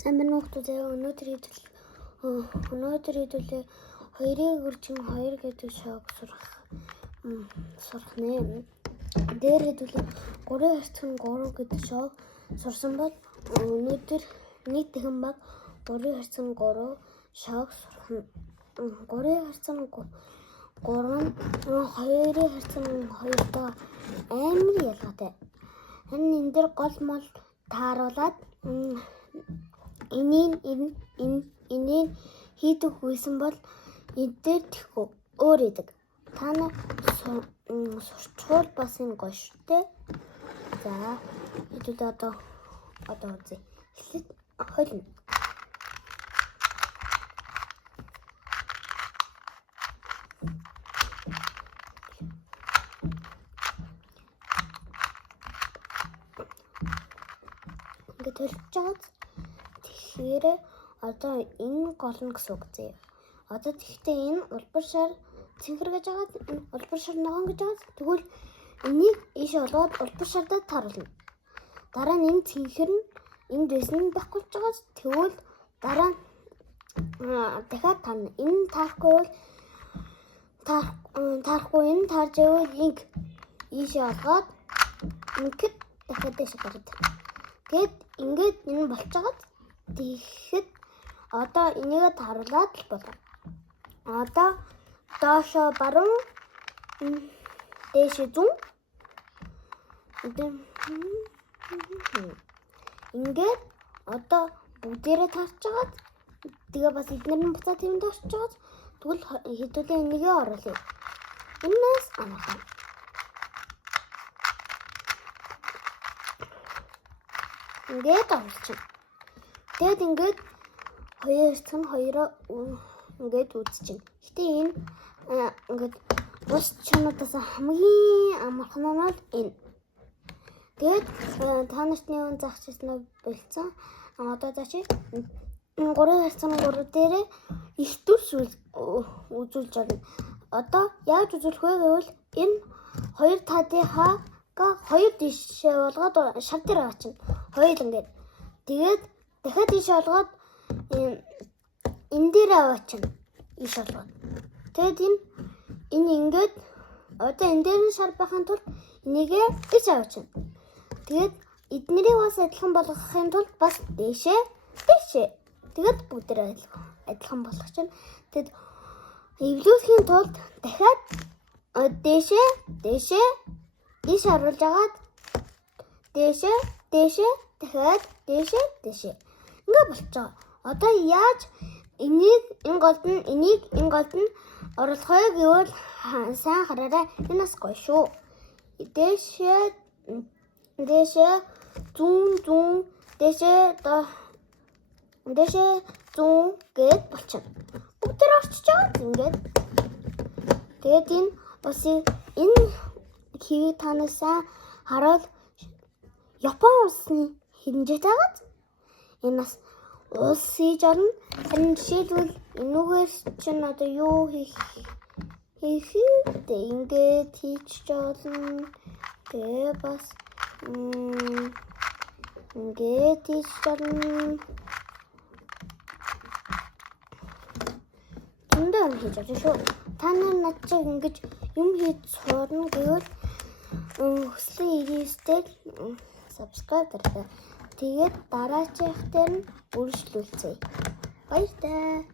Сайн байна уу хүмүүс? Өнөөдөр хэдүүлээ 2-ыг үржин 2 гэдэг шог сурах нэ. Дээр хэдүүлээ 3 харьцан 3 гэдэг шог сурсан бол өнөөдөр нийт дахин баг 3 харьцан 3 шог сурах нь. 3 харьцан 3 нь 2 харьцан 2-той амар ялгаатай. Харин энэ дээр гол мол тааруулаад энийг хийдэг байсан бол энэ дээр тэхгүй өөр идэг. Та нар сурчвал бас энэ гоё шүү дээ. За хэдүүл одоо үзье. Эхлээд хойлно. Ингээд төлж чад. Тэгэхээр одоо энэ гол нь гэсэн үг зэ. Одоо тэгтээ энэ улбар шар цэнхэр гэж байгаа. Энэ улбар шар ногоон гэж байгаа. Тэгвэл энийг ийш олгоод улбар шардаа тааруулна. Дараа нь энэ цэнхэр нь энд байсан байхгүй ч байгаа. Тэгвэл дараа дахиад таарна. Энэ таарахгүй бол таарахгүй энэ таарж байвал инг ийш олгоод ингээд дахиад дэше гараад. Тэгэд ингээд энэ болж байгаа. Тэгэхэд одоо энийг тааруулаад л болоо. Одоо доошо баруун дээш зүүн ингээд одоо бүгдээрээ таарч байгаа. Тэгээ бас эдгээр нь буцаад юм таарч байгаа. Тэгвэл хэдүүлээ энийг оруулъя. Энээс анхаа. Ингээд оруулчих. Тэгэд ингээд 2/2 ингээд үзчихнэ. Гэтэ энэ ингээд бус чануудаас хамгийн амархан нь бол энэ. Тэгэд та нарт нэг заагчсан болцсон. Одоо заач 3/3 дээрээ их дүрс үзүүлж байна. Одоо яаж үзүүлэх вэ гэвэл энэ 2 таадынхаа 2 дишээ болгоод шар дээр авчихна. Хоёул ингээд. Тэгээд дахиад иш олгоод энэ дээр аваачна. Иш олгоод. Тэгэд энэ ингээд одоо энэ дээр нь шар байхын тулд энийг иш аваачна. Тэгээд эднэрийг бас адилхан болгохын тулд бас дээшээ. Тэгэд бүгдээ адилхан болгох чинь. Тэгэд эвлүүлэхийн тулд дахиад дээшээ иш оруулж агаад дээшээ дахиад дээшээ ингээ болчихоо. Одоо яаж энийг энэ голд нь оруулах вэ гэвэл сайн хараарай. Энэ бас гоё шүү. Дээшээ зүүн дээшээ зүүн гэд болчихно. Бүгдээр орчиж байгаа ингээд. Тэгээд энэ бас энэ хийг танаас хараад Япон улсны хэмжээтэй байгааз энэ бас улс хийж орно. Харин жишээлбэл энүүгээр чинь одоо юу хийх ингээд хийж болно. Тэгээ бас ингээд хийж болно. Зөндөө хийж байгаа шүү. Та нар над чиг ингэж юм хийж сурна гэвэл хүслийн ирээстэй subscribe дараа. Тэгээд дараачих дээр нь үргэлжлүүлцгээе. Баярлалаа.